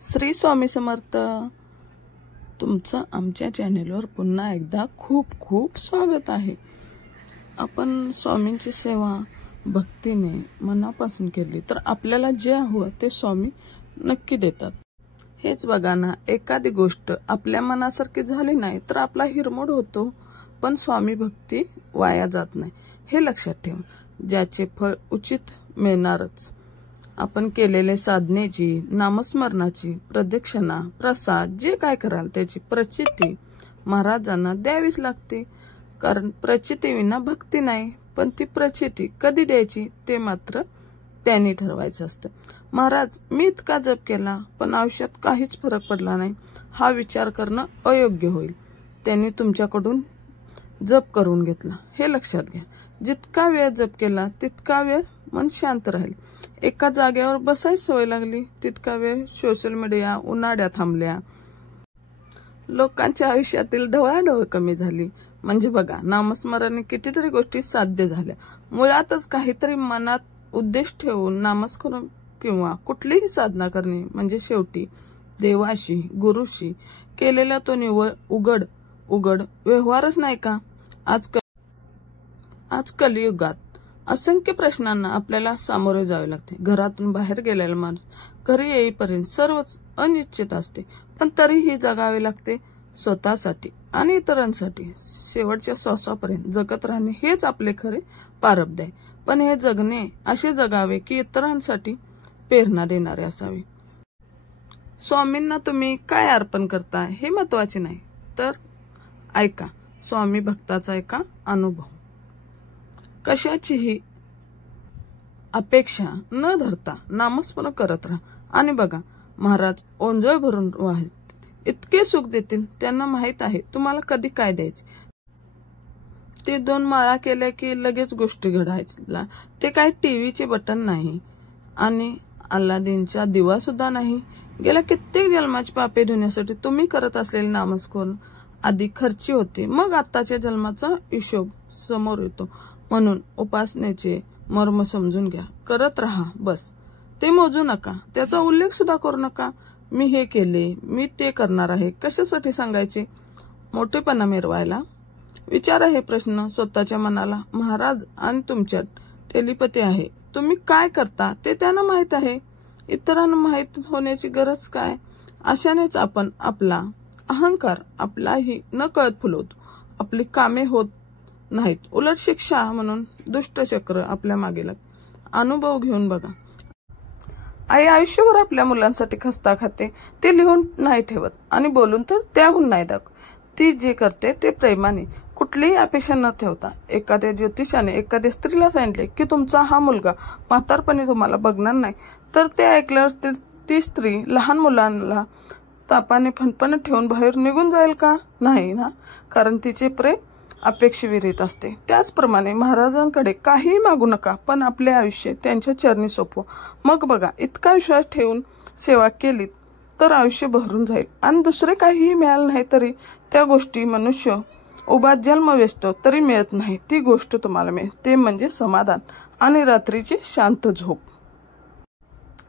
श्री स्वामी समर्थ. तुमचं आमच्या चॅनेलवर पुन्हा एकदा खूप खूप स्वागत आहे. आपण स्वामींची सेवा भक्तीने मनापासून केली तर आपल्याला जे हवं ते स्वामी नक्की देतात. हेच बघा ना, एखादी गोष्ट आपल्या मनासारखी झाली नाही तर आपला हिरमोड होतो, पण स्वामी भक्ती वाया जात नाही हे लक्षात ठेव. ज्याचे फळ उचित मिळणारच. आपण केलेले साधनेची, नामस्मरणाची, प्रदक्षिणा, प्रसाद जे काय कराल त्याची प्रचिती महाराजांना द्यावीच लागते. कारण प्रचिती विना भक्ती नाही, पण ती प्रचिती कधी द्यायची ते मात्र त्यांनी ठरवायचं असतं. महाराज, मी इतका जप केला पण आयुष्यात काहीच फरक पडला नाही, हा विचार करणं अयोग्य होईल. त्यांनी तुमच्याकडून जप करून घेतला हे लक्षात घ्या. जितका वेळ जप केला तितका वेळ मन शांत राहील. एका जागेवर बसायची सवय लागली तितका वेळ सोशल मीडिया, उन्हाळ्या थांबल्या, लोकांच्या आयुष्यातील ढवळाढवळ कमी झाली. म्हणजे बघा, नामस्मरणाने कितीतरी गोष्टी साध्य झाल्या. मुळातच काहीतरी मनात उद्देश ठेवून नामस्मरण किंवा कुठलीही साधना करणे म्हणजे शेवटी देवाशी, गुरुशी केलेला तो निव्वळ उघड व्यवहारच नाही का? आज कलियुगात असंख्य प्रश्नांना आपल्याला सामोरे जावे लागते. घरातून बाहेर गेलेला माणूस घरी येईपर्यंत सर्वच अनिश्चित असते, पण तरीही जगावे लागते स्वतःसाठी आणि इतरांसाठी. शेवटच्या श्वासापर्यंत जगत राहणे हेच आपले खरे प्रारब्ध आहे. पण हे जगणे असे जगावे की इतरांसाठी प्रेरणा देणारे असावे. स्वामींना तुम्ही काय अर्पण करता हे महत्वाचे नाही, तर ऐका स्वामी भक्ताचा एका अनुभव. कशाचीही अपेक्षा न धरता नामस्मरण करत राहा आणि बघा, महाराज ओंजळ भरून वाहत इतके सुख देतील. त्यांना माहित आहे तुम्हाला कधी काय द्यायचे. ते 2 माळा केल्या की लगेच गोष्टी घडायला. ते काय टीव्हीचे बटन नाही आणि अल्लादीनचा दिवा सुद्धा नाही. गेल्या कित्येक जन्माची पापे धुण्यासाठी तुम्ही करत असलेले नामस्मरण आधी खर्ची होते, मग आत्ताच्या जन्माचा हिशोब समोर येतो. म्हणून उपासनेचे मर्म समजून घ्या, करत राहा बस. ते मोजू नका, त्याचा उल्लेख सुद्धा करू नका. मी हे केले, मी ते करणार आहे, कशासाठी सांगायचे? मोठेपणा मिरवायला? विचारा हे प्रश्न स्वतःच्या मनाला. महाराज आणि तुमच्यात टेलिपॅथी आहे. तुम्ही काय करता ते त्यांना माहित आहे, इतरांना माहित होण्याची गरज काय? अशानेच आपण आपला अहंकार आपलाही न कळत फुलवतो. आपली कामे होत नाहीत, उलट शिक्षा म्हणून दुष्टचक्र आपल्या मागे लागते. अनुभव घेऊन बघा. आई आयुष्यभर आपल्या मुलांसाठी खस्ता खाते. ते लिहून नाही ठेवत आणि बोलून तर त्याहून नाही दाखवत. ती जे करते ते प्रेमाने, कुठलीही अपेक्षा न ठेवता. एखाद्या ज्योतिषाने एखाद्या स्त्रीला सांगितले की तुमचा हा मुलगा म्हातारपणी तुम्हाला बघणार नाही, तर ते ऐकल्यावर ती स्त्री लहान मुलांना तापाने फणफण ठेवून बाहेर निघून जाईल का? नाही ना, कारण तिचे प्रेम अपेक्षेविरहित असते. त्याचप्रमाणे महाराजांकडे काहीही मागू नका, पण आपले आयुष्य त्यांच्या चरणी सोपवा. मग बघा, इतका विश्वास ठेवून सेवा केली तर आयुष्य भरून जाईल आणि दुसरे काहीही मिळालं नाही तरी त्या गोष्टी मनुष्य उभा जन्म वेचतो तरी मिळत नाही. ती गोष्ट तुम्हाला मिळेल, ते म्हणजे समाधान आणि रात्रीची शांत झोप.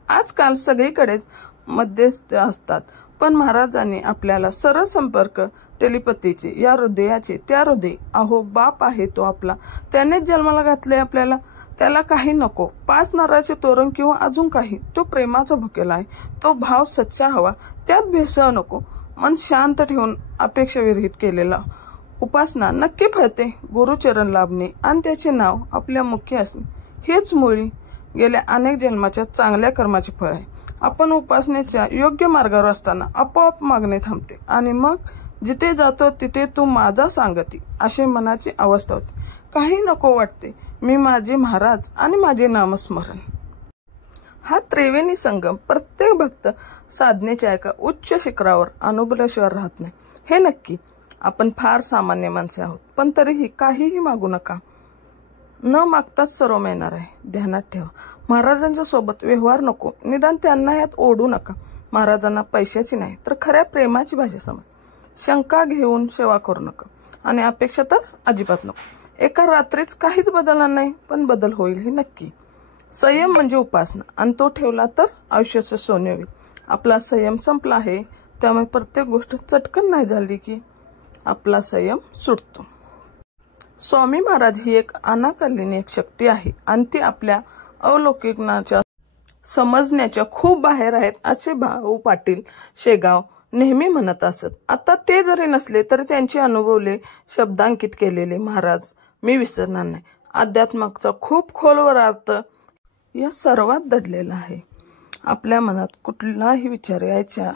आजकाल सगळीकडेच मध्यस्थ असतात, पण महाराजांनी आपल्याला सरळ संपर्क टेलिपॅथीचे, या हृदयाचे त्या हृदय. अहो बाप आहे तो आपला, त्यानेच जन्माला घातले आपल्याला. त्याला काही नको, 5 नारळाचे तोरण किंवा अजून काही. तो प्रेमाचा भुकेला आहे. तो भाव सच्चा हवा, त्यात भेसळ नको. मन शांत ठेवून अपेक्षाविरहित केलेला उपासना नक्की फळते. गुरुचरण लाभणे आणि त्याचे नाव आपल्या मुखी असणे हेच मुळी गेल्या अनेक जन्माच्या चांगल्या कर्माचे फळ आहे. आपण उपासनेच्या योग्य मार्गावर असताना आपोआप मागणे थांबते आणि मग जिथे जातो तिथे तू माझा सांगती अशी मनाची अवस्था होती. काही नको वाटते, मी माझे महाराज आणि माझे नामस्मरण. हा त्रिवेणी संगम प्रत्येक भक्त साधनेच्या एका उच्च शिखरावर अनुभवल्याशिवाय राहत नाही हे नक्की. आपण फार सामान्य माणसे आहोत, पण तरीही काहीही मागू नका. न मागताच सर्व मिळणार आहे, ध्यानात ठेवा. महाराजांच्या सोबत व्यवहार नको, निदान त्यांना यात ओढू नका. महाराजांना पैशाची नाही तर खऱ्या प्रेमाची भाषा समज. शंका घेऊन सेवा करू नका आणि अपेक्षा तर अजिबात नको. एका रात्रीच काहीच बदलणार नाही, पण बदल होईल हे नक्की. संयम म्हणजे उपासना आणि तो ठेवला तर आयुष्याचं सोने होईल. आपला संयम संपला आहे, त्यामुळे प्रत्येक गोष्ट चटकन नाही झाली की आपला संयम सुटतो. स्वामी महाराज ही एक अनाकलनीय एक शक्ती आहे आणि ती आपल्या अवलौकिकनाच्या समजण्याच्या खूप बाहेर आहेत असे भाऊ पाटील शेगाव नेहमी म्हणत असत. आता ते जरी नसले तरी त्यांचे अनुभवले शब्दांकित केलेले महाराज मी विसरणार नाही. अध्यात्माचा खूप खोलवर अर्थ या सर्वात दडलेला आहे. आपल्या मनात कुठलाही विचार यायच्या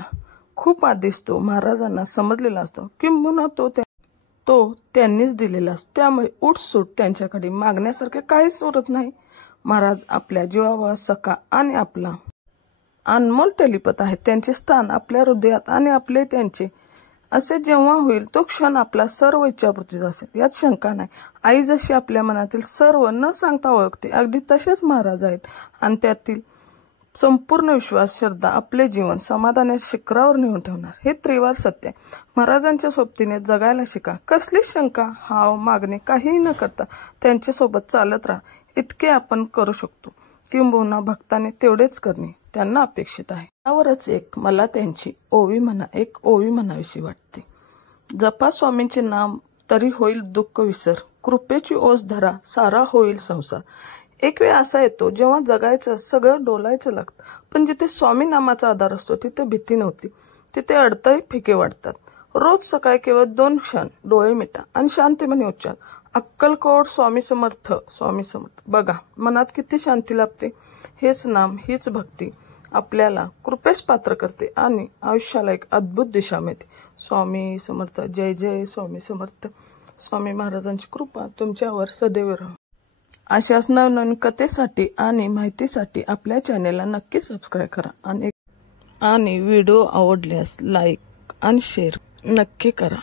खूप आधीच तो महाराजांना समजलेला असतो, किंबहुना तो त्यांनीच दिलेला असतो. त्यामुळे उठसूट त्यांच्याकडे मागण्यासारखे काहीच उरत नाही. महाराज आपल्या जीवावर सखा आणि आपला अनमोल टेलिपत आहेत. त्यांचे स्थान आपल्या हृदयात आणि आपले त्यांचे असे जेव्हा होईल तो क्षण आपला सर्व इच्छापूर्तीचा असेल, यात शंका नाही. आई जशी आपल्या मनातील सर्व न सांगता ओळखते, अगदी तसेच महाराज आहेत आणि त्यातील संपूर्ण विश्वास श्रद्धा आपले जीवन समाधानाच्या शिखरावर नेऊन ठेवणार. हे त्रिवार सत्य आहे. महाराजांच्या सोबतीने जगायला शिका. कसली शंका हाव मागणे काहीही न करता त्यांच्यासोबत चालत राहा. इतके आपण करू शकतो. किंबहुना भक्ताने तेवढेच करणे त्यांना अपेक्षित आहे. यावरच मला त्यांची एक ओवी म्हणावीशी वाटते. जपा स्वामींचे नाम तरी होईल दुःख विसर, कृपेची ओस धरा सारा होईल संसार. एक वेळ असा येतो जेव्हा जगायचं सगळं डोलायचं लागतं, पण जिथे स्वामी नामाचा आधार असतो तिथे भीती नव्हती, तिथे अडथळे फिके वाटतात. रोज सकाळी केवळ 2 क्षण डोळे मिटा आणि शांतीपणे उच्चार अक्कलकोट स्वामी समर्थ स्वामी समर्थ. बघा मनात किती शांती लाभते. हेच नाम हीच भक्ती आपल्याला कृपेस पात्र करते आणि आयुष्याला एक अद्भुत दिशा मिळते. स्वामी समर्थ. जय जय स्वामी समर्थ. स्वामी महाराजांची कृपा तुमच्यावर सदैव राहो. अशाच नवनवीन कथेसाठी आणि माहितीसाठी आपल्या चॅनेलला नक्की सबस्क्राईब करा आणि व्हिडिओ आवडल्यास लाईक आणि शेअर नक्की करा.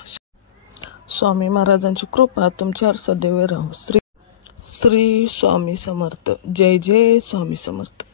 स्वामी महाराजांची कृपा तुमच्यावर सदैव राहो. श्री स्वामी समर्थ. जय जय स्वामी समर्थ.